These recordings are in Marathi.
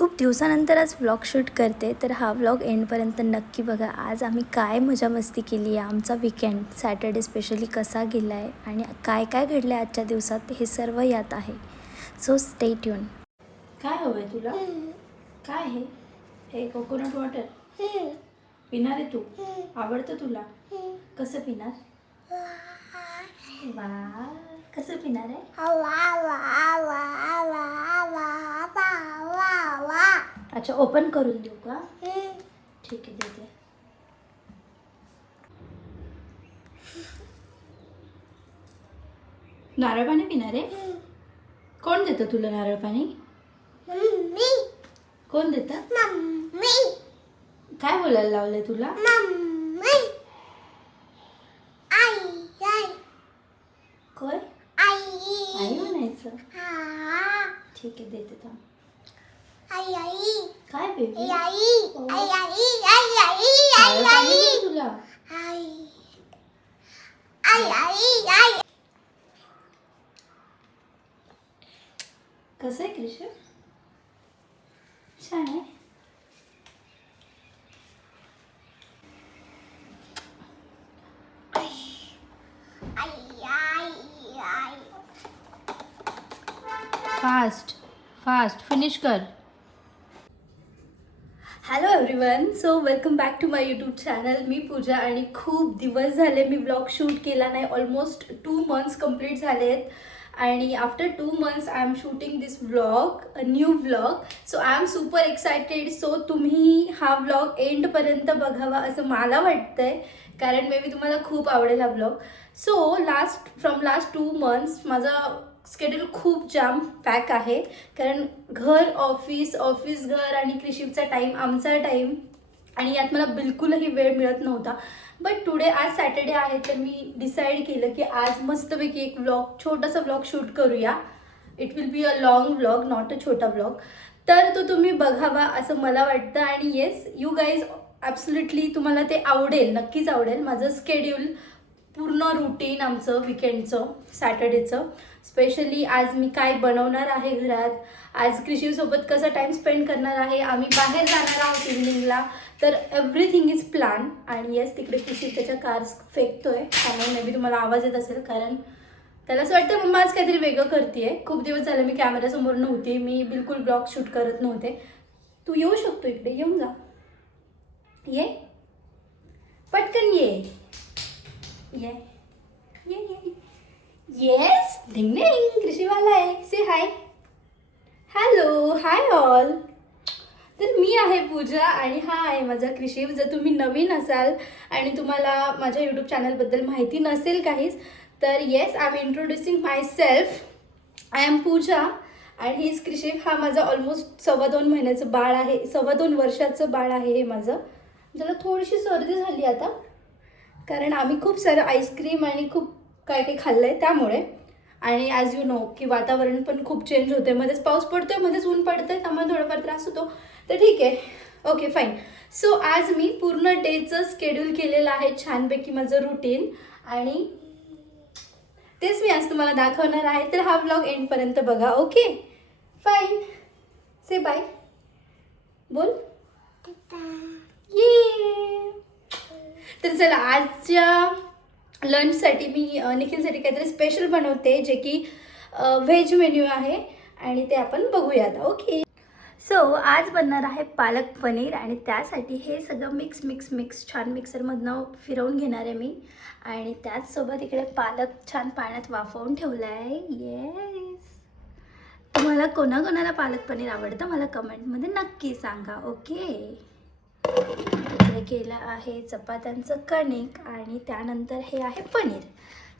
खूप दिवसानंतर आज व्लॉग शूट करते, तर हा व्लॉग एंडपर्यंत नक्की बघा. आज आम्ही काय मजा मस्ती केली आहे, आमचा विकेंड सॅटर्डे स्पेशली कसा गेला आहे आणि काय काय घडलं आहे आजच्या दिवसात, हे सर्व यात आहे. So stay tune. काय हवं आहे तुला? काय आहे हे? कोकोनट वॉटर पिणार आहे तू? आवडतं तुला? कसं पिणार? वा, कसं पिणार आहे? अच्छा, ओपन करून देऊ का? ठीक आहे, देते. नारळ पाणी पिणार आहे? कोण देतं तुला नारळ पाणी? कोण देतं? काय बोलायला लावलंय तुला? कोण? आई म्हणायचं. ठीक आहे, देते थांब. काय बेबी? नारळ पाणी दे तुला. कसं आहे कृष्ण? छान आहे. फास्ट फास्ट फिनिश कर. Hello everyone, so welcome back to my YouTube channel. मी पूजा आणि खूप दिवस झाले मी ब्लॉग शूट केला नाही. ऑलमोस्ट 2 months कंप्लीट झाले आहेत आणि after 2 months I am shooting this vlog, a new vlog. So I am super excited. So तुम्ही हा व्लॉग एंडपर्यंत बघावा असं मला वाटतं आहे, कारण मे बी तुम्हाला खूप आवडेल हा vlog. So from last 2 months माझा स्केड्यूल खूप जाम पॅक आहे, कारण घर ऑफिस ऑफिस घर आणि कृषीचा टाईम आमचा टाईम, आणि यात मला बिलकुलही वेळ मिळत नव्हता. बट टुडे आज सॅटर्डे आहे, तर मी डिसाईड केलं की आज मस्तपैकी एक व्लॉग, छोटासा व्लॉग शूट करूया. It will be a long vlog, not a छोटा व्लॉग. तर तो तुम्ही बघावा असं मला वाटतं. आणि येस, यू गाईज ॲब्सोल्युटली तुम्हाला ते आवडेल, नक्कीच आवडेल. माझं स्केड्यूल पूर्ण रुटीन आमचं विकेंडचं, सॅटर्डेचं. स्पेशली आज मी काय बनवणार आहे घरात, आज कृषीसोबत कसा टाईम स्पेंड करणार आहे, आम्ही बाहेर जाणार आहोत इव्हिनिंगला, तर एव्हरीथिंग इज प्लॅन. आणि येस, तिकडे कृषी त्याच्या कार्स फेकतोय, त्यामुळे मे बी तुम्हाला आवाज येत असेल, कारण त्याला असं वाटतं मम्मा आज काहीतरी वेगळं करते. खूप दिवस झाले मी कॅमेऱ्यासमोर नव्हती, मी बिलकुल ब्लॉग शूट करत नव्हते. तू येऊ शकतो इकडे, येऊन जा, ये पटकन ये ये ये ये. येस, ढिंग ढिंग, कृषीवाला आहे. Say hi. Hello, hi all. तर मी आहे पूजा आणि हा आहे माझा कृषी. जर तुम्ही नवीन असाल आणि तुम्हाला माझ्या यूट्यूब चॅनलबद्दल माहिती नसेल काहीच, तर yes, I am introducing myself. I am Pooja आणि हीच कृषी. हा माझा ऑलमोस्ट 2.25 महिन्याचं बाळ आहे, 2.25 वर्षाचं बाळ आहे हे माझं. त्याला थोडीशी सर्दी झाली आता, कारण आम्ही खूप सारं आईस्क्रीम आणि खूप काय काय खाल्लं आहे त्यामुळे. आणि ॲज यू नो की वातावरण पण खूप चेंज होते, मध्येच पाऊस पडतो आहे, मध्येच ऊन पडतं आहे, त्यामुळे थोडाफार त्रास होतो. तर ठीक आहे, ओके फाईन. सो आज मी पूर्ण डेचं स्केड्यूल केलेलं आहे, छानपैकी माझं रुटीन, आणि तेच मी आज तुम्हाला दाखवणार आहे. तर हा व्लॉग एंडपर्यंत बघा. ओके फाईन, से बाय बोल. ये. तर चला, आजच्या लंचसाठी मी निखिलसाठी काहीतरी स्पेशल बनवते, जे की व्हेज मेन्यू आहे, आणि ते आपण बघूया आता. ओके. सो आज बनणार आहे पालक पनीर, आणि त्यासाठी हे सगळं मिक्स छान मिक्सरमधनं फिरवून घेणार आहे मी. आणि त्याचसोबत इकडे पालक छान पाण्यात वाफवून ठेवला आहे. येस, तुम्हाला कोणाकोणाला पालक पनीर आवडतं मला कमेंटमध्ये नक्की सांगा. ओके. इकडे केलं आहे चपात्यांचं कणिक, आणि त्यानंतर हे आहे पनीर.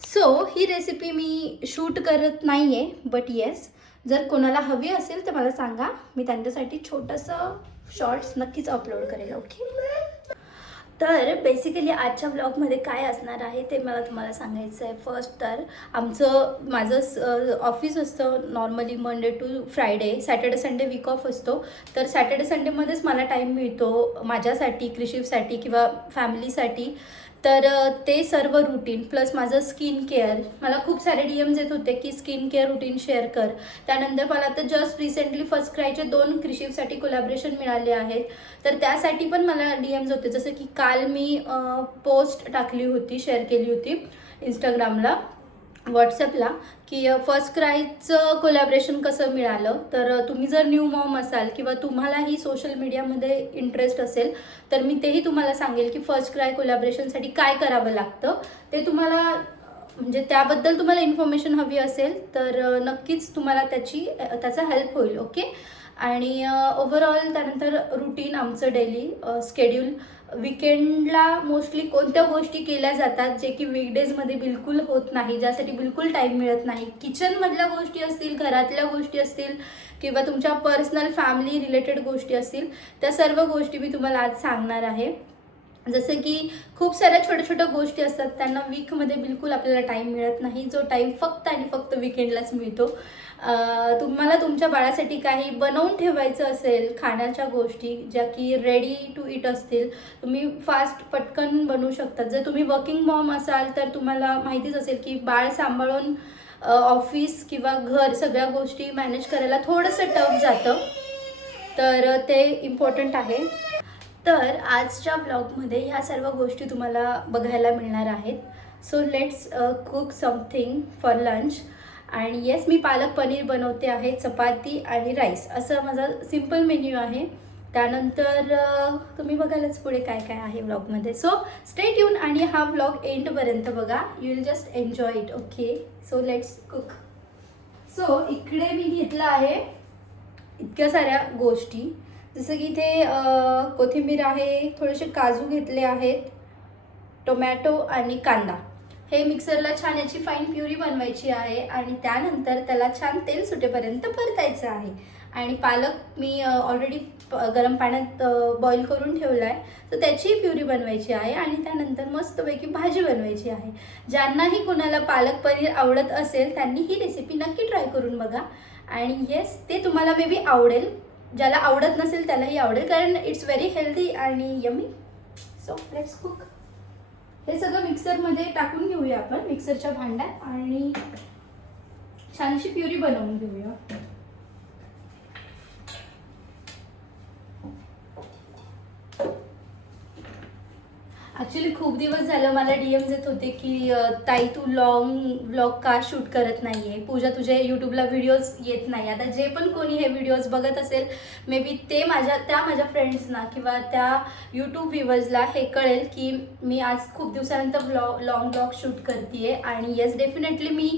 सो ही रेसिपी मी शूट करत नाही आहे, बट येस, जर कोणाला हवी असेल तर मला सांगा, मी त्यांच्यासाठी छोटंसं शॉर्ट्स नक्कीच अपलोड करेल. ओके. तर बेसिकली आजच्या ब्लॉगमध्ये काय असणार आहे ते मला तुम्हाला सांगायचं आहे. फर्स्ट तर माझं ऑफिस असतं normally Monday to Friday, Saturday Sunday week off असतो. तर सॅटर्डे संडेमध्येच मला टाईम मिळतो माझ्यासाठी, कृषीसाठी किंवा फॅमिलीसाठी. तर ते सर्व रुटीन प्लस माझं स्किन केअर, मला खूप सारे DMs येत होते की स्किन केअर रुटीन शेअर कर. त्यानंतर मला आता जस्ट रिसेंटली फर्स्ट क्रायचे 2 क्रिशिवसाठी कोलॅबरेशन मिळाले आहेत. तर त्यासाठी पण मला DMs होते. जसं की काल मी पोस्ट टाकली होती, शेअर केली होती इंस्टाग्रामला, व्हॉट्सअपला, की फर्स्ट क्रायचं कोलॅबरेशन कसं मिळालं. तर तुम्ही जर न्यू मॉम असाल किंवा तुम्हालाही सोशल मीडियामध्ये इंटरेस्ट असेल तर मी तेही तुम्हाला सांगेल की फर्स्ट क्राय कोलॅबरेशनसाठी काय करावं लागतं. ते तुम्हाला म्हणजे त्याबद्दल तुम्हाला इन्फॉर्मेशन हवी असेल तर नक्कीच तुम्हाला त्याचा हेल्प होईल. ओके. आणि ओव्हरऑल त्यानंतर रुटीन आमचं डेली स्केड्यूल, विकेंडला मोस्टली कोणत्या गोष्टी केल्या जातात जे की वीकडेजमध्ये बिलकुल होत नाही, ज्यासाठी बिलकुल टाईम मिळत नाही. किचनमधल्या गोष्टी असतील, घरातल्या गोष्टी असतील किंवा तुमच्या पर्सनल फॅमिली रिलेटेड गोष्टी असतील, त्या सर्व गोष्टी मी तुम्हाला आज सांगणार आहे. जसं की खूप साऱ्या छोट्या छोट्या गोष्टी असतात, त्यांना वीकमध्ये बिलकुल आपल्याला टाईम मिळत नाही, जो टाईम फक्त आणि फक्त विकेंडलाच मिळतो. तुम्हाला तुमच्या बाळासाठी काही बनवून ठेवायचं असेल, खाण्याच्या गोष्टी ज्या की रेडी टू ईट असतील, तुम्ही फास्ट पटकन बनवू शकता. जर तुम्ही वर्किंग मॉम असाल तर तुम्हाला माहितीच असेल की बाळ सांभाळून ऑफिस किंवा घर सगळ्या गोष्टी मॅनेज करायला थोडंसं टफ जातं, तर ते इम्पॉर्टंट आहे. तर आजच्या ब्लॉगमध्ये ह्या सर्व गोष्टी तुम्हाला बघायला मिळणार आहेत. So let's cook something for lunch. आणि येस, मी पालक पनीर बनवते आहे, चपाती आणि राईस, असं माझा सिम्पल मेन्यू आहे. त्यानंतर तुम्ही बघायलाच पुढे काय काय आहे ब्लॉगमध्ये. सो स्टे ट्यून आणि हा ब्लॉग एंडपर्यंत बघा, you will just enjoy it. Okay, so let's cook. So इकडे मी घेतलं आहे इतक्या साऱ्या गोष्टी, जसं की इथे कोथिंबीर आहे, थोडेसे काजू घेतले आहेत, टोमॅटो आणि कांदा. हे मिक्सरला छान याची फाईन प्युरी बनवायची आहे आणि त्यानंतर त्याला छान तेल सुटेपर्यंत परतायचं आहे. आणि पालक मी ऑलरेडी गरम पाण्यात बॉईल करून ठेवला आहे, तर त्याची प्युरी बनवायची आहे आणि त्यानंतर मस्तपैकी भाजी बनवायची आहे. ज्यांनाही कुणाला पालक पनीर आवडत असेल त्यांनी ही रेसिपी नक्की ट्राय करून बघा. आणि येस, ते तुम्हाला मे बी आवडेल. ज्याला आवडत नसेल त्यालाही आवडेल, कारण इट्स व्हेरी हेल्दी आणि यमी. So let's cook. हे सगळं मिक्सरमध्ये टाकून घेऊया आपण, मिक्सरच्या भांड्यात, आणि छानशी प्युरी बनवून घेऊया. ॲक्च्युली खूप दिवस झालं मला DMs येत होते की ताई तू लॉंग व्लॉग का शूट करत नाही आहे, पूजा तुझ्या यूट्यूबला व्हिडिओज येत नाही. आता जे पण कोणी हे व्हिडिओज बघत असेल, मे बी ते माझ्या फ्रेंड्सना किंवा त्या यूट्यूब व्ह्यूवर्सला हे कळेल की मी आज खूप दिवसानंतर लॉंग व्लॉग शूट करते आहे. आणि येस, डेफिनेटली मी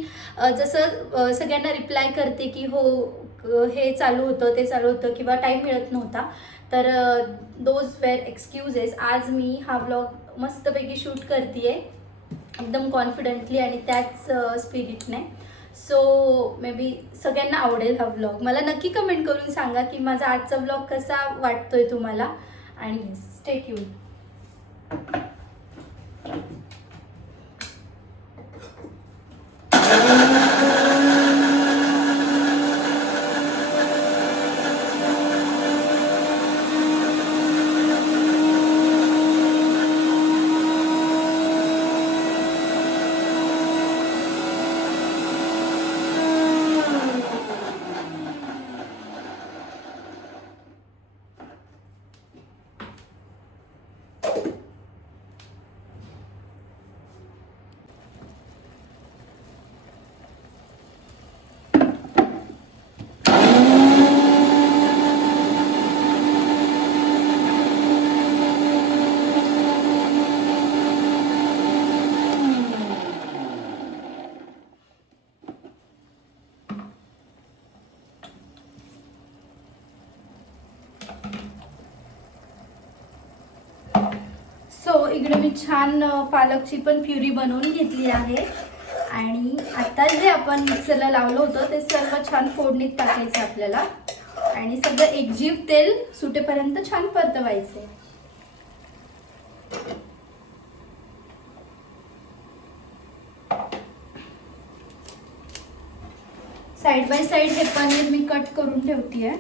जसं सगळ्यांना रिप्लाय करते की हो हे चालू होतं, ते चालू होतं किंवा टाईम मिळत नव्हता, तर दोज वेअर एक्सक्यूजेस. आज मी हा व्लॉग मस्तपैकी शूट करते आहे एकदम कॉन्फिडेंटली आणि त्याच स्पिरिटने. सो मे बी सगळ्यांना आवडेल हा व्लॉग. मला नक्की कमेंट करून सांगा की माझा आजचा व्लॉग कसा वाटतोय तुम्हाला. आणि स्टे ट्यून. सो इकडे मी छान पालकची पण प्युरी बनवून घेतली आहे. आणि आता जे आपण मिक्सरला लावलं होतं ते सर्व छान फोडणीत टाकायचं आपल्याला आणि सगळं एकजीव तेल सुटेपर्यंत छान परतवायचे. साइड बाय साइड हे पनीर मी कट करून ठेवते आहे,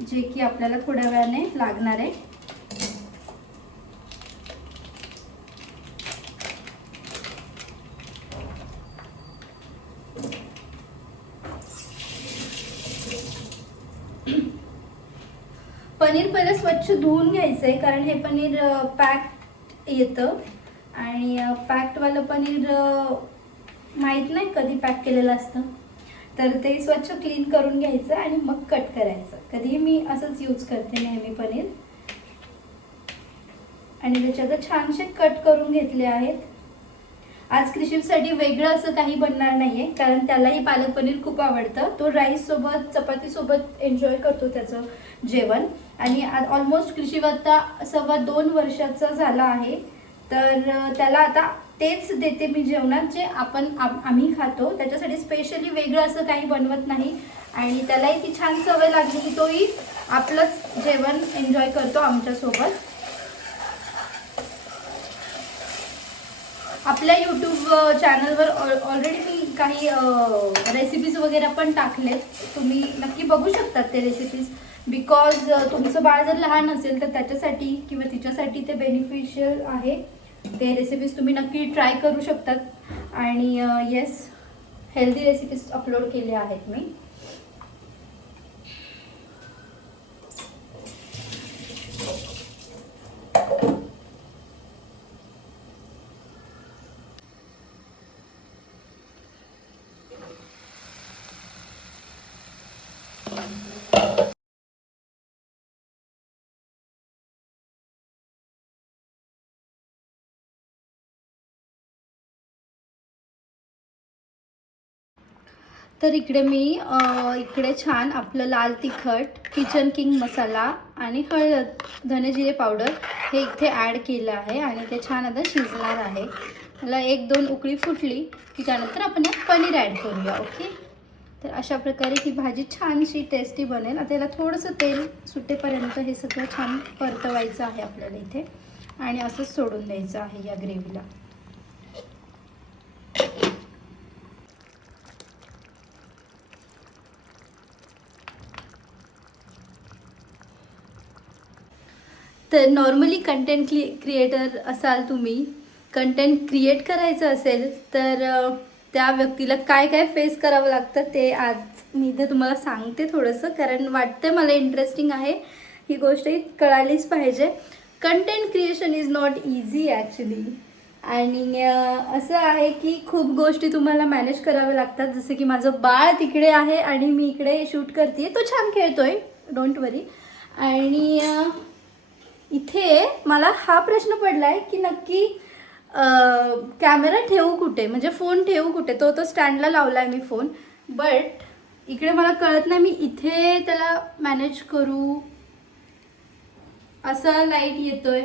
जे की आपल्याला थोड्या वेळाने लागणार आहे. पनीर पहिलं स्वच्छ धुवून घ्यायचं आहे, कारण हे पनीर पॅक्ड येतं आणि पॅक्डवालं पनीर माहीत नाही कधी पॅक केलेलं असतं, तर ते स्वच्छ क्लीन करून घ्यायचं आणि मग कट करायचं. कधी मी असंच यूज करते नेहमी पनीर. आणि त्याच्यात छानसे कट करून घेतले आहेत. आज क्रिशिवसाठी वेगळं असं काही बनणार नाहीये, कारण त्यालाही पालक पनीर खूप आवडतं. तो राईस सोबत चपातीसोबत एन्जॉय करतो त्याचं जेवण. आणि ऑलमोस्ट क्रिशिव आता 2.25 वर्षाचा झाला आहे, तर त्याला आता तेच देते मी जेवणात जे आम्ही खातो. त्याच्यासाठी स्पेशली वेगळं असं काही बनवत नाही आणि त्यालाही ती छान सवय लागली की तोही आपलंच जेवण एन्जॉय करतो आमच्यासोबत. आपल्या यूट्यूब चॅनलवर ऑलरेडी मी काही रेसिपीज वगैरे पण टाकलेत, तुम्ही नक्की बघू शकतात ते रेसिपीज. बिकॉज तुमचं बाळ जर लहान असेल तर त्याच्यासाठी किंवा तिच्यासाठी ते बेनिफिशियल आहे. ते रेसिपीज तुम्ही नक्की ट्राय करू शकतात. आणि येस, हेल्दी रेसिपीज अपलोड केले आहेत मी. तर इकडे मी इकडे छान आपलं लाल तिखट, किचन किंग मसाला आणि हळद, धने पावडर हे इथे ॲड केलं आहे आणि ते छान आता शिजणार आहे. मला 1-2 उकळी फुटली की त्यानंतर आपण यात पनीर ॲड करूया. ओके, तर अशा प्रकारे ही भाजी छानशी टेस्टी बनेल. आता याला थोडंसं तेल सुटेपर्यंत हे सगळं छान परतवायचं आहे आपल्याला इथे आणि असंच सोडून द्यायचं आहे या ग्रेव्हीला. तर नॉर्मली कंटेंट क्रिएटर असाल तुम्ही, कंटेंट क्रिएट करायचं असेल तर त्या व्यक्तीला काय काय फेस करावं लागतं ते आज मी इथे तुम्हाला सांगते थोडंसं, कारण वाटतं मला इंटरेस्टिंग आहे ही गोष्ट कळालीच पाहिजे. Content creation is not easy actually. आणि असं आहे की खूप गोष्टी तुम्हाला मॅनेज कराव्या लागतात. जसं की माझं बाळ तिकडे आहे आणि मी इकडे शूट करते. तो छान खेळतोय, डोंट वरी. आणि इथे मला हा प्रश्न पडला आहे की नक्की कॅमेरा ठेवू कुठे, म्हणजे फोन ठेवू कुठे. तो स्टँडला लावला आहे मी फोन, बट इकडे मला कळत नाही मी इथे त्याला मॅनेज करू, असा लाईट येतोय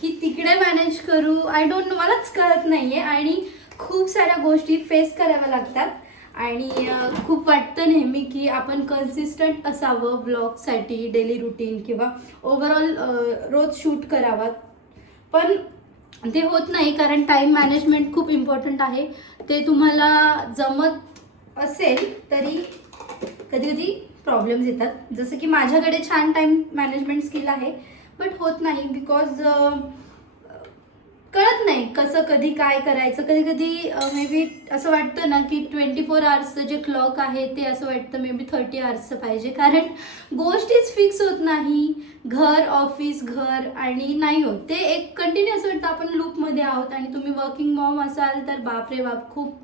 की तिकडे मॅनेज करू. आय डोंट नो, मलाच कळत नाही आहे. आणि खूप साऱ्या गोष्टी फेस कराव्या लागतात आणि खूप वाटतं नेहमी की आपण कन्सिस्टंट असावं ब्लॉगसाठी, डेली रुटीन किंवा ओव्हरऑल रोज शूट करावा, पण ते होत नाही. कारण टाईम मॅनेजमेंट खूप इम्पॉर्टंट आहे. ते तुम्हाला जमत असेल तरी कधी कधी प्रॉब्लेम्स येतात. जसं की माझ्याकडे छान टाईम मॅनेजमेंट स्किल आहे, बट होत नाही बिकॉज कळत नाही कसं कधी काय करायचं. कधी कधी मे बी असं वाटतं ना की 24 आवर्सचं जे क्लॉक आहे ते असं वाटतं मे बी 30 आवर्सचं पाहिजे, कारण गोष्टीच फिक्स होत नाही. घर, ऑफिस, घर आणि नाही होत ते एक कंटिन्यू. असं वाटतं आपण लूपमध्ये आहोत. आणि तुम्ही वर्किंग मॉम असाल तर बापरे बाप, खूप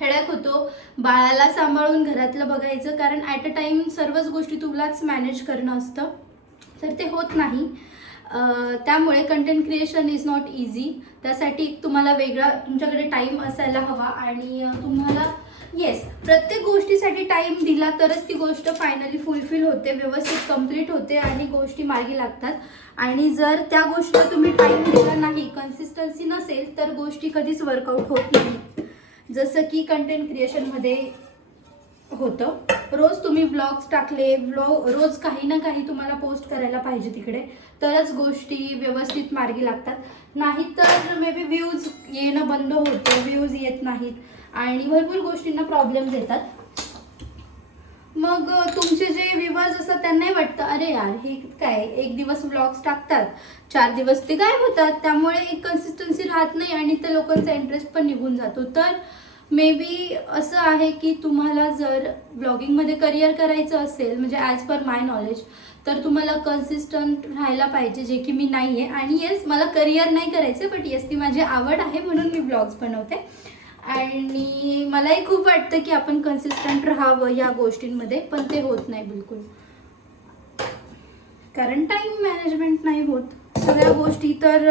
हेडॅक होतो बाळाला सांभाळून घरातलं बघायचं, कारण ॲट अ टाईम सर्वच गोष्टी तुलाच मॅनेज करणं असतं, तर ते होत नाही. त्यामुळे content creation is not easy. त्यासाठी तुम्हाला वेगळा तुमच्याकडे टाईम असायला हवा आणि तुम्हाला येस प्रत्येक गोष्टीसाठी टाईम दिला तरच ती गोष्ट फायनली फुलफिल होते, व्यवस्थित कंप्लीट होते आणि गोष्टी मार्गी लागतात. आणि जर त्या गोष्टीला तुम्ही टाईम दिला नाही, कन्सिस्टन्सी नसेल, तर गोष्टी कधीच वर्कआउट होत नाही. जसं की कंटेंट क्रिएशनमध्ये होतं. रोज तुम्ही ब्लॉग्स टाकले, रोज काही ना काही तुम्हाला पोस्ट करायला पाहिजे तिकडे, तरच गोष्टी व्यवस्थित मार्गी लागतात. नाहीतर मे बी व्ह्यूज येणं बंद होतं, व्ह्यूज येत नाहीत आणि भरपूर गोष्टींना प्रॉब्लेम्स येतात. मग तुमचे जे व्ह्यूअर्स असतात त्यांनाही वाटतं अरे यार हे काय, एक दिवस व्लॉग्स टाकतात, 4 दिवस ते गायब होतात, त्यामुळे एक कन्सिस्टन्सी राहत नाही आणि त्या लोकांचा इंटरेस्ट पण निघून जातो. तर मे बी असं आहे की तुम्हाला जर ब्लॉगिंगमध्ये करिअर करायचं असेल, म्हणजे ॲज पर माय नॉलेज, तर तुम्हाला कन्सिस्टंट राहायला पाहिजे, जे की मी नाही आहे. आणि येस, मला करिअर नाही करायचं, बट येस ती माझी आवड आहे म्हणून मी ब्लॉग्स बनवते. आणि मलाही खूप वाटतं की आपण कन्सिस्टंट राहावं या गोष्टींमध्ये, पण ते होत नाही बिलकुल, कारण टाईम मॅनेजमेंट नाही होत. सगळ्या गोष्टी तर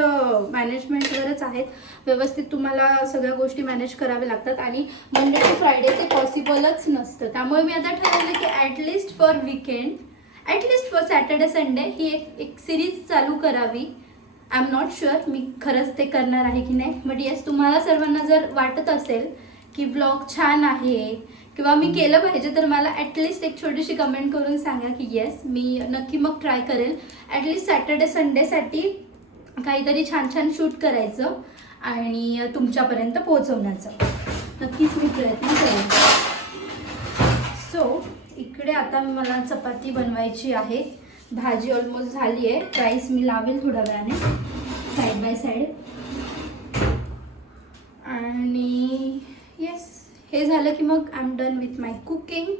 मॅनेजमेंटवरच आहेत. व्यवस्थित तुम्हाला सगळ्या गोष्टी मॅनेज कराव्या लागतात आणि मंडे टू फ्रायडे ते पॉसिबलच नसतं. त्यामुळे मी आता ठरवलं की at least for weekend, at least for Saturday Sunday ही एक सिरीज चालू करावी. आय एम नॉट शुअर मी खरंच ते करणार आहे की नाही, बट येस, तुम्हाला सर्वांना जर वाटत असेल की ब्लॉग छान आहे किंवा मी केलं पाहिजे, तर मला ॲटलिस्ट एक छोटीशी कमेंट करून सांगा की येस, मी नक्की मग ट्राय करेल ॲटलिस्ट सॅटर्डे संडेसाठी काहीतरी छान छान शूट करायचं आणि तुमच्यापर्यंत पोहोचवण्याचं नक्कीच मी प्रयत्न करेन. सो इकडे आता मला चपाती बनवायची आहे. भाजी ऑलमोस्ट झाली आहे. राईस मी लावेल थोड्या वेळाने साईड बाय साईड. आणि येस, हे झालं की मग I am done with my cooking.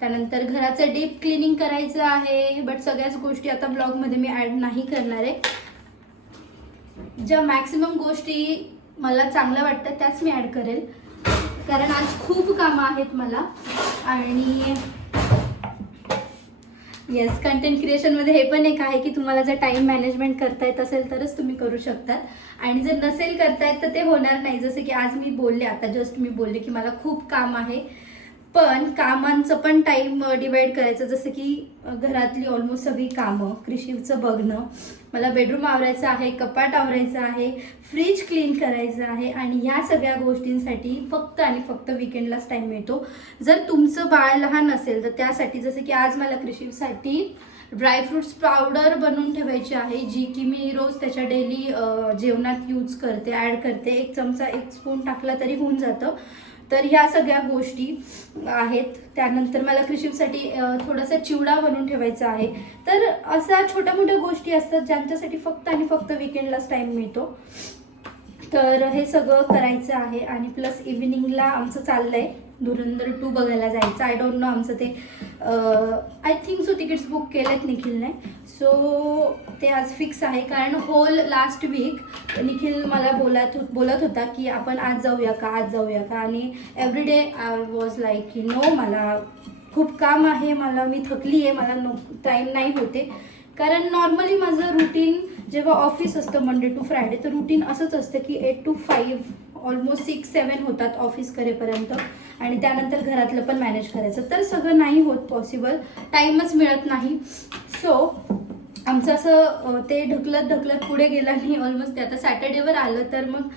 त्यानंतर घराचं डीप क्लिनिंग करायचं आहे, बट सगळ्याच गोष्टी आता ब्लॉगमध्ये मी ॲड नाही करणार आहे. ज्या मॅक्सिमम गोष्टी मला चांगल्या वाटतात त्याच मी ॲड करेल, कारण आज खूप कामं आहेत मला. आणि येस, कंटेंट क्रिएशनमध्ये हे पण एक आहे की तुम्हाला जर टाईम मॅनेजमेंट करता येत असेल तरच तुम्ही करू शकता, आणि जर नसेल करता येत तर ते होणार नाही. जसं की आज मी बोलले, आता जस्ट मी बोलले की मला खूप काम आहे, पण कामांचं पण टाईम डिवाईड करायचं. जसं की घरातली ऑलमोस्ट सगळी कामं, कृषीचं बघणं, मला बेडरूम आवरायचं आहे, कपाट आवरायचं आहे, फ्रीज क्लीन करायचं आहे, आणि ह्या सगळ्या गोष्टींसाठी फक्त आणि फक्त विकेंडलाच टाईम मिळतो. जर तुमचं बाळ लहान असेल तर त्यासाठी, जसं की आज मला कृषीसाठी ड्रायफ्रूट्स पावडर बनवून ठेवायची आहे, जी की मी रोज त्याच्या डेली जेवणात यूज करते, ॲड करते. 1 चमचा 1 स्पून टाकला तरी होऊन जातं. तर ह्या सगळ्या गोष्टी आहेत. त्यानंतर मला कृषीसाठी थोडासा चिवडा बनवून ठेवायचा आहे. तर अशा छोट्या मोठ्या गोष्टी असतात ज्यांच्यासाठी फक्त आणि फक्त विकेंडलाच टाईम मिळतो. तर हे सगळं करायचं आहे. आणि प्लस इव्हिनिंगला आमचं चाललं आहे धुरंधर 2 बघायला जायचं. आय डोंट नो, आमचं ते I think so tickets book केलेत निखिलने. सो ते आज फिक्स आहे, कारण होल लास्ट वीक निखिल मला बोलत होता की आपण आज जाऊया का. आणि एव्हरीडे आय वॉज लाईक की नो, मला खूप काम आहे, मी थकली आहे, मला टाईम नाही होते. कारण नॉर्मली माझं रुटीन जेव्हा ऑफिस असतं मंडे टू फ्रायडे, तर रुटीन असंच असतं की 8 to 5 ऑलमोस्ट 6-7 होतात ऑफिस करेपर्यंत, आणि त्यानंतर घरातलं पण मॅनेज करायचं. तर सगळं नाही होत पॉसिबल, टाईमच मिळत नाही. सो आमचं असं ते ढकलत पुढे गेलं आणि ऑलमोस्ट ते आता सॅटर्डेवर आलं. तर मग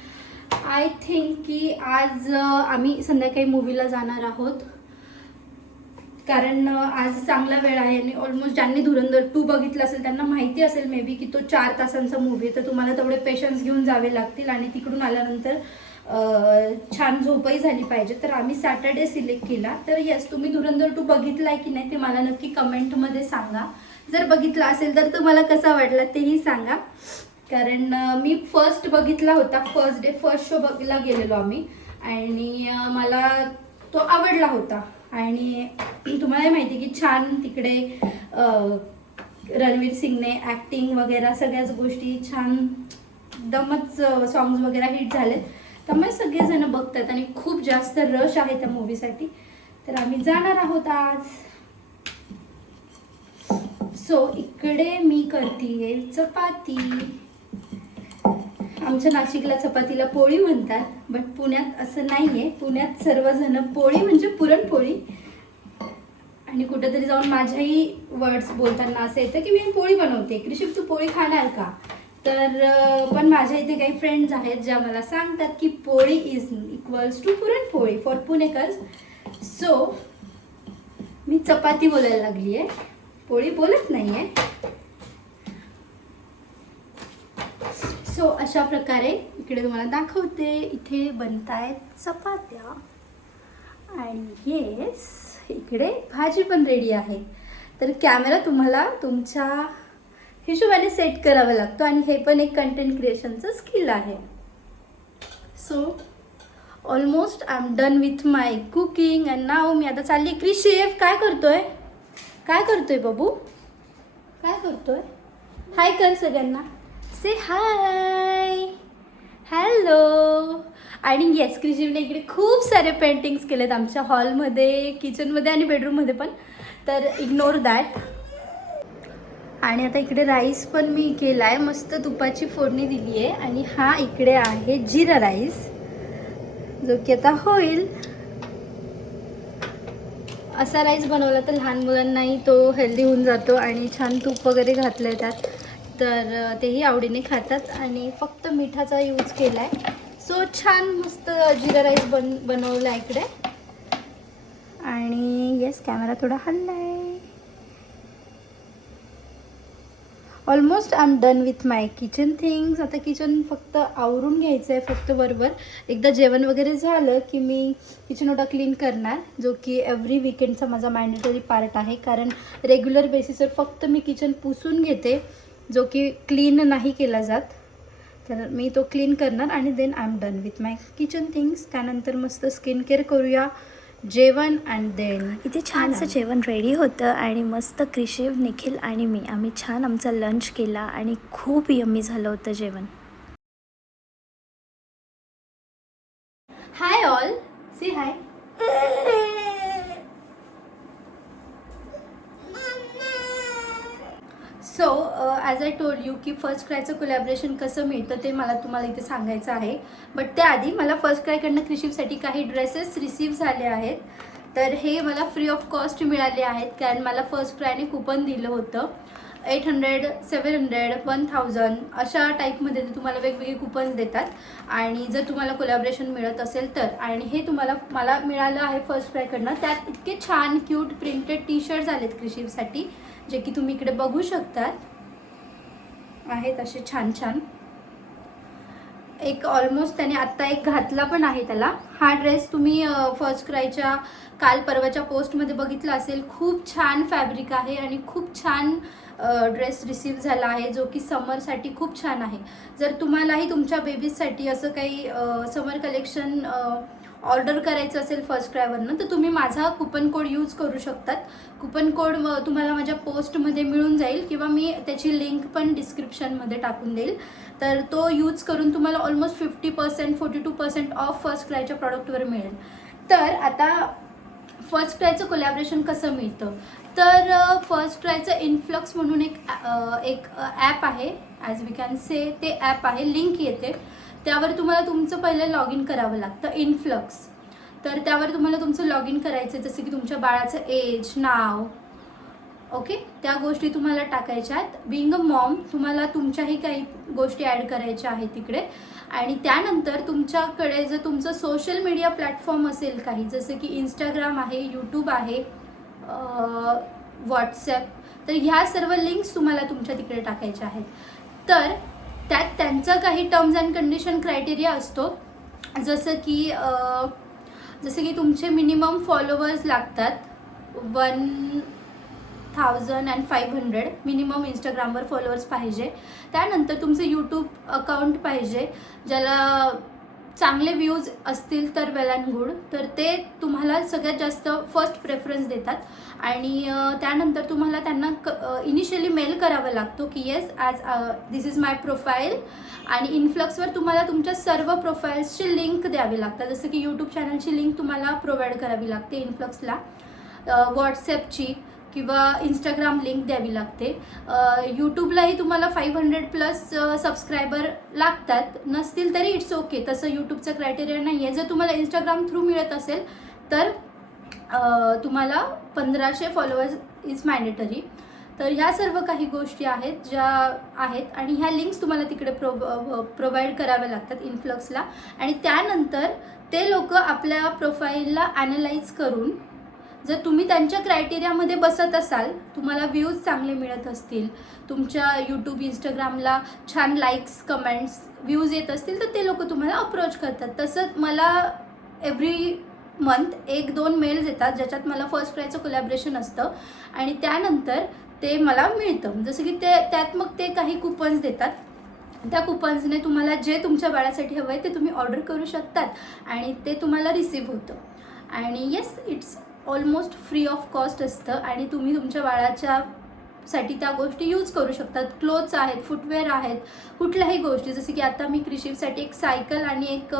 आय थिंक की आज आम्ही संध्याकाळी मूवीला जाणार आहोत, कारण आज चांगला वेळ आहे. आणि ऑलमोस्ट ज्यांनी धुरंधर 2 बघितलं असेल त्यांना माहिती असेल मे बी की तो 4 तासांचा मूवी आहे, तर तुम्हाला तेवढे पेशन्स घेऊन जावे लागतील आणि तिकडून आल्यानंतर छान झोपही झाली पाहिजे. तर आम्ही सॅटर्डे सिलेक्ट केला. तर येस, तुम्ही धुरंधर 2 बघितलाय की नाही ते मला नक्की कमेंटमध्ये सांगा. जर बघितला असेल तर तुम्हाला कसा वाटला तेही सांगा, कारण मी फर्स्ट बघितला होता. फर्स्ट शो बघायला गेलेलो आम्ही, आणि मला तो आवडला होता. आणि तुम्हाला माहिती की छान तिकडे रणवीर सिंगने ॲक्टिंग वगैरे सगळ्याच गोष्टी छान, एकदमच सॉंग्स वगैरे हिट झालेत. त्यामुळे सगळेजण बघतात आणि खूप जास्त रश आहे त्या मूवीसाठी. तर आम्ही जाणार आहोत आज. सो इकडे मी करतीये चपाती. आमच्या नाशिकला चपातीला पोळी म्हणतात, बट पुण्यात असं नाही आहे. पुण्यात सर्वजण पोळी म्हणजे पुरणपोळी. आणि कुठेतरी जाऊन माझ्याही वर्ड्स बोलताना असं येतं की मी पोळी बनवते, कृषी तू पोळी खाणार का. तर पण माझ्या इथे काही फ्रेंड्स आहेत ज्या मला सांगतात की पोळी इज इक्वल्स टू पुरणपोळी फॉर पुणेकर्स. सो मी चपाती बोलायला लागली आहे, पोळी बोलत नाही आहे. सो अशा प्रकारे इकडे तुम्हाला दाखवते, इथे बनतायत चपात्या. आणि येस, इकडे भाजी पण रेडी आहे. तर कॅमेरा तुम्हाला तुमच्या हिशोबाने सेट करावा लागतो, आणि हे पण एक कंटेंट क्रिएशनचं स्किल आहे. So almost I am done with my cooking. And नाव मी आता चालली. क्रिश शेफ काय करतोय बाबू? करतोय? हाय कर सगळ्यांना, से हाय, हॅलो. आणि येस, क्रिशिवने इकडे खूप सारे पेंटिंग्स केलेत आमच्या हॉलमध्ये, किचनमध्ये आणि बेडरूममध्ये पण, तर इग्नोर दॅट. आणि आता इकडे राईस पण मी केला आहे, मस्त तुपाची फोडणी दिली आहे. आणि हा इकडे आहे जिरा राईस, जो की आता होईल. असा राईस बनवला तर लहान मुलांनाही तो हेल्दी होऊन जातो आणि छान तूप वगैरे घातलं आहे त्यात, तर तेही आवडीने खातात. आणि फक्त मिठाचा यूज केला आहे. सो छान मस्त जिरा राईस बनवला आहे इकडे. आणि येस, कॅमेरा थोडा हल्ला आहे. Almost I am done with my kitchen things. आता किचन फक्त आवरून घ्यायचं आहे फक्त बरोबर. एकदा जेवण वगैरे झालं की मी किचन ओटा क्लीन करणार, जो की एव्हरी वीकेंडचा माझा मॅन्डेटरी पार्ट आहे. कारण रेग्युलर बेसिसवर फक्त मी किचन पुसून घेते, जो की क्लीन नाही केला जात. तर मी तो क्लीन करणार आणि then I am done with my kitchen things. त्यानंतर मस्त स्किन केअर करूया, जेवण, अँड देन इथे छानसं जेवण रेडी होतं आणि मस्त क्रिशिव, निखिल आणि मी आम्ही छान आमचा लंच केला आणि खूप यम्मी झालं होतं जेवण. Hi all, see hi. So as I told you की फर्स्ट क्रायचं कोलॅबरेशन कसं मिळतं ते मला तुम्हाला इथे सांगायचं आहे. बट त्याआधी मला फर्स्ट क्रायकडनं क्रिशिवसाठी काही ड्रेसेस रिसीव्ह झाले आहेत. तर हे मला फ्री ऑफ कॉस्ट मिळाले आहेत, कारण मला फर्स्ट क्रायने कुपन दिलं होतं. 800, 700, 1000 अशा टाईपमध्ये ते तुम्हाला वेगवेगळे कुपन्स देतात. आणि जर तुम्हाला कोलॅबरेशन मिळत असेल तर, आणि हे मला मिळालं आहे फर्स्ट क्रायकडनं. त्यात इतके छान क्यूट प्रिंटेड टी शर्ट्स आलेत क्रिशिवसाठी, जे की तुम्ही इकडे बघू शकतात, आहेत असे छान छान. एक ऑलमोस्ट त्याने आत्ता एक घातला पण आहे त्याला. हा ड्रेस तुम्ही फर्स्ट क्रायच्या काल परवाच्या पोस्टमध्ये बघितला असेल. खूप छान फॅब्रिक आहे आणि खूप छान ड्रेस रिसीव्ह झाला आहे, जो की समरसाठी खूप छान आहे. जर तुम्हालाही तुमच्या बेबीजसाठी असं काही समर कलेक्शन ऑर्डर करायचं असेल फर्स्ट क्रायवरनं, तर तुम्ही माझा कुपन कोड यूज करू शकतात. कुपन कोड तुम्हाला माझ्या पोस्टमध्ये मिळून जाईल, किंवा मी त्याची लिंक पण डिस्क्रिप्शनमध्ये टाकून देईल. तर तो यूज करून तुम्हाला ऑलमोस्ट 50%, 42% ऑफ फर्स्ट क्रायच्या प्रॉडक्टवर मिळेल. तर आता फर्स्ट क्रायचं कोलॅबरेशन कसं मिळतं, तर फर्स्ट क्रायचं इन्फ्लक्स म्हणून एक ॲप आहे, ॲज वी कॅन से. ते ॲप आहे, लिंक येते, त्यावर तुम्हाला तुमचं पहिलं लॉग इन करावं लागतं, इन्फ्लक्स. तर त्यावर तुम्हाला तुमचं लॉग इन करायचं, जसं की तुमच्या बाळाचं एज, नाव, ओके, त्या गोष्टी तुम्हाला टाकायच्या आहेत. बिंग अ मॉम तुम्हाला तुमच्याही काही गोष्टी ॲड करायच्या आहेत तिकडे. आणि त्यानंतर तुमच्याकडे जर तुमचं सोशल मीडिया प्लॅटफॉर्म असेल काही, जसं की इंस्टाग्राम आहे, यूट्यूब आहे, व्हॉट्सॲप, तर ह्या सर्व लिंक्स तुम्हाला तुमच्या तिकडे टाकायच्या आहेत. तर त्यात त्यांचा काही टर्म्स अँड कंडिशन क्रायटेरिया असतो, जसं की तुमचे मिनिमम फॉलोवर्स लागतात 1500 मिनिमम इंस्टाग्रामवर फॉलोअर्स पाहिजे. त्यानंतर तुमचं यूट्यूब अकाउंट पाहिजे, ज्याला चांगले व्ह्यूज असतील तर वेल अँड गुड, तर ते तुम्हाला सगळ्यात जास्त फर्स्ट प्रेफरन्स देतात. आणि त्यानंतर तुम्हाला त्यांना इनिशियली मेल करावं लागतो की yes, as this is my profile. आणि इन्फ्लक्सवर तुम्हाला तुमच्या सर्व प्रोफाईल्सची लिंक द्यावी लागतात, जसं की यूट्यूब चॅनलची लिंक तुम्हाला प्रोव्हाइड करावी लागते इन्फ्लक्सला, व्हॉट्सॲपची किंवा इंस्टाग्राम लिंक द्यावी लागते. यूट्यूबलाही तुम्हाला 500+ सबस्क्रायबर लागतात, नसतील तरी इट्स ओके, तसं यूट्यूबचं क्रायटेरिया नाही आहे. जर तुम्हाला इंस्टाग्राम थ्रू मिळत असेल तर तुम्हाला 1500 फॉलोअर्स इज मॅन्डेटरी. तर ह्या सर्व काही गोष्टी आहेत ज्या आहेत, आणि ह्या लिंक्स तुम्हाला तिकडे प्रोव्हाइड कराव्या लागतात इन्फ्लक्सला. आणि त्यानंतर ते लोक आपल्या प्रोफाईलला ॲनालाइज करून, जर तुम्ही त्यांच्या क्रायटेरियामध्ये बसत असाल, तुम्हाला व्ह्यूज चांगले मिळत असतील, तुमच्या यूट्यूब, इंस्टाग्रामला छान लाईक्स, कमेंट्स, व्ह्यूज येत असतील, तर ते लोक तुम्हाला अप्रोच करतात. तसंच मला एव्हरी मंथ 1-2 मेल्स येतात, ज्याच्यात मला फर्स्ट क्रायचं कोलॅबरेशन असतं. आणि त्यानंतर ते मला मिळतं, जसं की त्यात मग ते काही कुपन्स देतात. त्या कुपन्सने तुम्हाला जे तुमच्या बाळासाठी हवं आहे ते तुम्ही ऑर्डर करू शकतात, आणि ते तुम्हाला रिसीव्ह होतं. आणि yes, it's almost free of cost असतं, आणि तुम्ही तुमच्या बाळाच्या साठी त्या गोष्टी यूज करू शकतात. क्लोथ्स आहेत, फुटवेअर आहेत, कुठल्याही गोष्टी. जसे की आता मी क्रिशिवसाठी एक सायकल आणि एक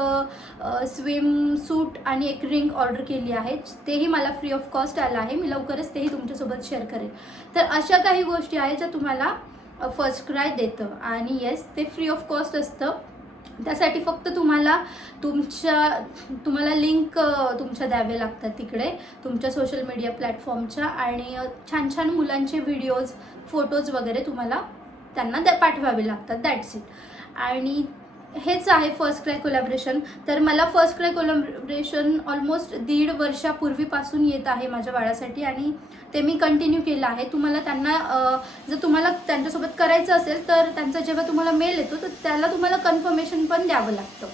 स्विम सूट आणि एक रिंग ऑर्डर केली आहे. तेही मला फ्री ऑफ कॉस्ट आलं आहे. मी लवकरच तेही तुमच्यासोबत शेअर करेन. तर अशा काही गोष्टी आहेत ज्या तुम्हाला फर्स्ट क्राय देतं आणि येस, ते फ्री ऑफ कॉस्ट असतं. त्यासाठी फक्त तुम्हाला लिंक तुमच्या द्यावे लागतात तिकडे तुमच्या सोशल मीडिया प्लॅटफॉर्मच्या, आणि छान छान मुलांचे व्हिडिओज, फोटोज वगैरे तुम्हाला त्यांना पाठवावे लागतात. That's it. आणि हेच आहे फर्स्ट क्राय कोलॅबरेशन. तर मला फर्स्ट क्राय कोलॅबरेशन ऑलमोस्ट 1.5 वर्षापूर्वीपासून येत आहे माझ्या बाळासाठी, आणि ते मी कंटिन्यू केलं आहे. जर तुम्हाला त्यांच्यासोबत करायचं असेल तर त्यांचा जेव्हा तुम्हाला मेल येतो तर त्याला तुम्हाला कन्फर्मेशन पण द्यावं लागतं.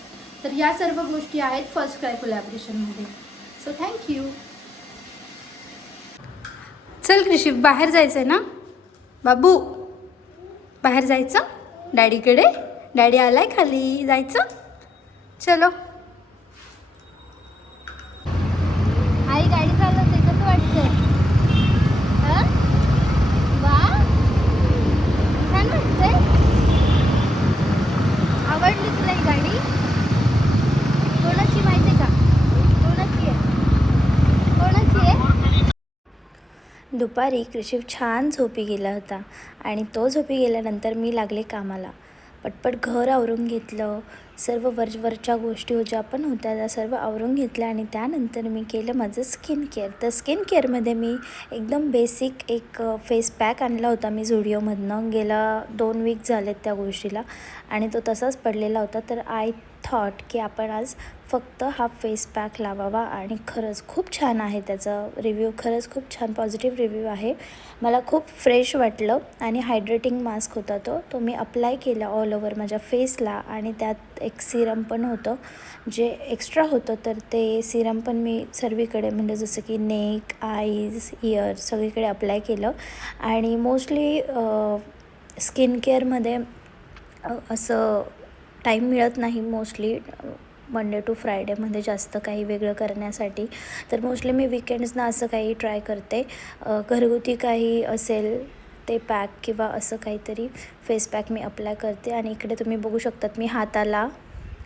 तर या सर्व गोष्टी आहेत फर्स्ट क्राय कोलॅबरेशनमध्ये. So thank you. चल क्रिशिव, बाहेर जायचं आहे ना बाबू? बाहेर जायचं डॅडीकडे? डॅडी आलाय खाली, जायचं? चलो. आई गाडी चालवते, कसं वाटतंय? वा, छान वाटतंय. आवडली तुला ही गाडी? कोणाची माहिती का? कोणाची आहे? दुपारी क्रिशिव छान झोपी गेला होता आणि तो झोपी गेल्यानंतर मी लागले कामाला. पटपट घर आवरून घेतलं, सर्व वरच्या गोष्टी ज्या पण होत्या त्या सर्व आवरून घेतल्या आणि त्यानंतर मी केलं माझं स्किन केअर. तर स्किन केअरमध्ये मी एकदम बेसिक एक फेस पॅक आणला होता मी झुडिओमधनं. गेला 2 वीक झालेत त्या गोष्टीला आणि तो तसाच पडलेला होता. तर आय थॉट की आपण आज फक्त हा फेस पॅक लावावा आणि खरंच खूप छान आहे. त्याचा रिव्ह्यू खरंच खूप छान पॉझिटिव्ह रिव्ह्यू आहे. मला खूप फ्रेश वाटलं आणि हायड्रेटिंग मास्क होता तो मी अप्लाय केला ऑल ओव्हर माझ्या फेसला, आणि त्यात एक सिरम पण होतं जे एक्स्ट्रा होतं. तर ते सिरम पण मी सर्वीकडे म्हणजे जसं की नेक, आईज, इयर सगळीकडे अप्लाय केलं. आणि मोस्टली स्किन केअरमध्ये असं टाईम मिळत नाही मोस्टली मंडे टू फ्रायडेमध्ये जास्त काही वेगळं करण्यासाठी. तर मोस्टली मी विकेंड्सना असं काही ट्राय करते. घरगुती काही असेल ते पॅक किंवा असं काहीतरी फेस पॅक मी अप्लाय करते. आणि इकडे तुम्ही बघू शकतात मी हाताला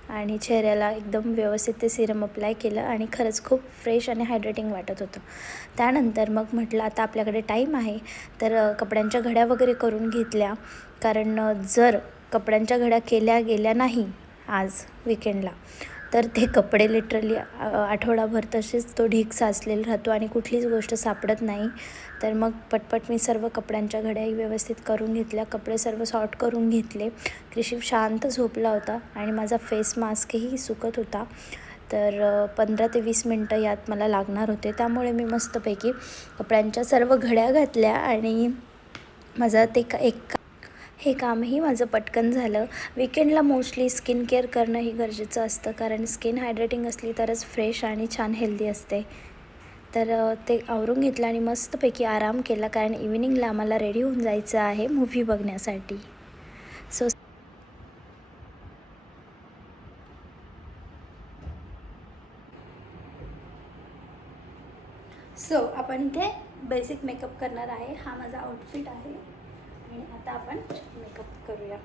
आणि चेहऱ्याला एकदम व्यवस्थित ते सिरम अप्लाय केलं आणि खरंच खूप फ्रेश आणि हायड्रेटिंग वाटत होतं. त्यानंतर मग म्हटलं आता आपल्याकडे टाईम आहे तर कपड्यांच्या घड्या वगैरे करून घेतल्या. कारण जर कपड्यांच्या घड्या केल्या गेल्या नाही आज विकेंडला तर ते कपडे लिटरली आठवडाभर तसेच तो ढीग साचलेला राहतो आणि कुठलीच गोष्ट सापडत नाही. तर मग पटपट मी सर्व कपड्यांच्या घड्याही व्यवस्थित करून घेतल्या, कपडे सर्व सॉर्ट करून घेतले. क्रिशिव शांत झोपला होता आणि माझा फेस मास्कही सुकत होता. तर 15 ते 20 मिनटं यात मला लागणार होते. त्यामुळे मी मस्तपैकी कपड्यांच्या सर्व घड्या घातल्या आणि माझं हे कामही माझं पटकन झालं. विकेंडला मोस्टली स्किन केअर करणं ही गरजेचं असतं कारण स्किन हायड्रेटिंग असली तरच फ्रेश आणि छान हेल्दी असते. तर ते आवरून घेतलं आणि मस्तपैकी आराम केला कारण इव्हिनिंगला आम्हाला रेडी होऊन जायचं आहे मूव्ही बघण्यासाठी. सो आपण इथे बेसिक मेकअप करणार आहे. हा माझा आउटफिट आहे आणि आता आपण मेकअप करूया.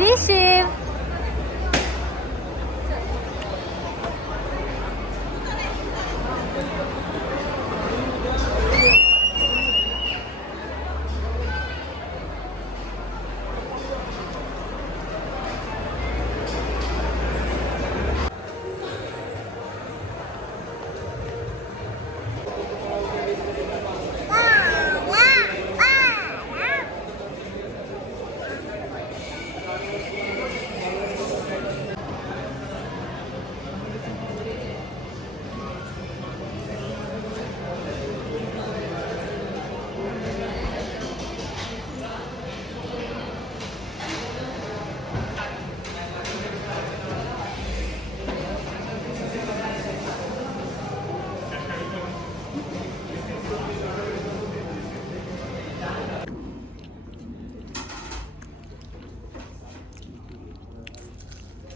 क्रिशे